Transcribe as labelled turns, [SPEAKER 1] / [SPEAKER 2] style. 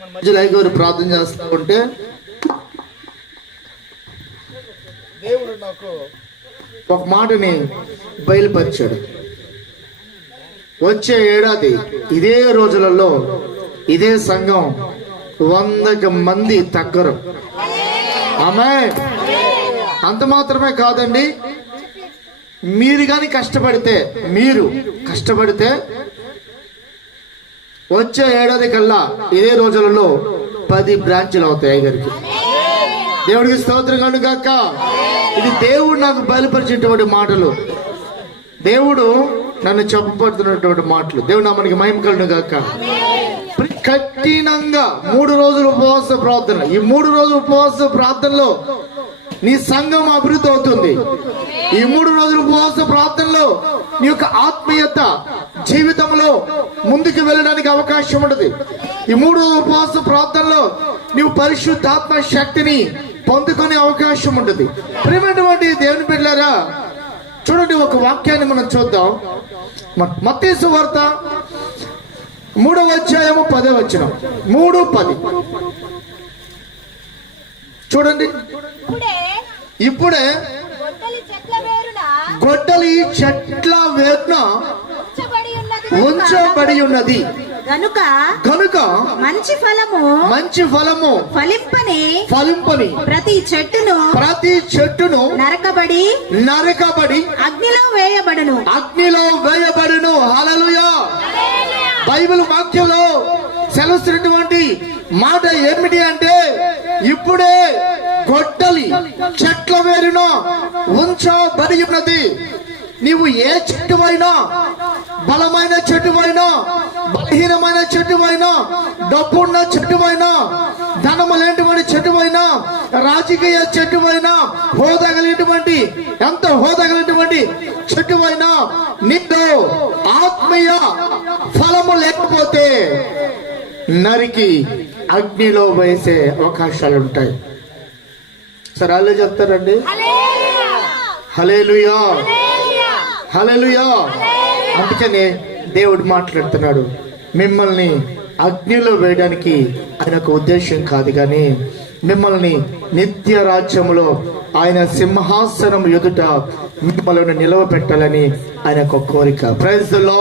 [SPEAKER 1] మధ్యలో గారు ప్రార్థన చేస్తూ ఉంటే దేవుడు నాకు ఒక మాటని బయలుపరిచాడు. వచ్చే ఏడాది ఇదే రోజులలో ఇదే సంఘం వందకి మంది తగ్గరు. ఆమె అంత మాత్రమే కాదండి మీరు కానీ కష్టపడితే మీరు కష్టపడితే వచ్చే ఏడాది కల్లా ఇదే రోజులలో పది బ్రాంచ్లు అవుతాయి గారికి దేవుడికి స్తోత్రం కనుక ఇది దేవుడు నాకు బయలుపరిచినటువంటి మాటలు. దేవుడు నన్ను చెప్పబడుతున్నటువంటి మాటలు. దేవుడు నా మనకి మహిమ కలును గాక కఠినంగా మూడు రోజులు ఉపవాస ప్రార్థన. ఈ మూడు రోజులు ఉపవాస ప్రార్థనలో నీ సంఘం అభివృద్ధి అవుతుంది. ఈ మూడు రోజులు ఉపవాస ప్రార్థనలో నీ యొక్క ఆత్మీయత జీవితంలో ముందుకు వెళ్ళడానికి అవకాశం ఉండదు. ఈ మూడు ఉపవాస ప్రార్థనలో నీవు పరిశుద్ధాత్మ శక్తిని పొందుకునే అవకాశం ఉంటుంది ప్రేమైనటువంటి దేవుని బిడ్డారా చూడండి ఒక వాక్యాన్ని మనం చూద్దాం. మత్తీసు వార్త మూడవ అధ్యాయము పదే వచ్చిన మూడు పది. చూడండి.
[SPEAKER 2] ఇప్పుడే గొడ్డలి చెట్ల వేరున ఉంచబడి ఉన్నది గనుక
[SPEAKER 1] కనుక
[SPEAKER 2] మంచి ఫలము
[SPEAKER 1] మంచి ఫలము
[SPEAKER 2] ఫలింపని
[SPEAKER 1] ఫలింపని
[SPEAKER 2] ప్రతి చెట్టును
[SPEAKER 1] ప్రతి చెట్టును
[SPEAKER 2] నరకబడి
[SPEAKER 1] నరకబడి
[SPEAKER 2] అగ్నిలో వేయబడును.
[SPEAKER 1] అగ్నిలో వేయబడును. హల్లెలూయా. బైబిల్ వాక్యంలో సెలవుస్తున్నటువంటి మాట ఏమిటి అంటే ఇప్పుడే గొడ్డలి చెట్ల వేరున ఉంచబడి ఉన్నది నీవు ఏ చెట్టు అయినా బలమైన చెట్టు అయినా బలహీనమైన చెట్టు అయినా డబ్బున్న చెట్టు అయినా ధనము లేనటువంటి చెట్టు అయినా రాజకీయ చెట్టు అయినా హోదా కలిగినటువంటి ఎంత హోదా కలిగినటువంటి చెట్టు అయినా నిన్ను ఆత్మీయ ఫలము లేకపోతే నరికి అగ్నిలో వేసే అవకాశాలు ఉంటాయి. సరే అల్లే చెప్తారండి. హలేలుయా హలేలుయా అందుకనే దేవుడు మాట్లాడుతున్నాడు. మిమ్మల్ని అగ్నిలో వేయడానికి ఆయన ఒక ఉద్దేశం కాదు కానీ మిమ్మల్ని నిత్య రాజ్యములో ఆయన సింహాసనం ఎదుట మిమ్మల్ని నిలవబెట్టాలని ఆయన ఒక కోరిక. ప్రైజ్లో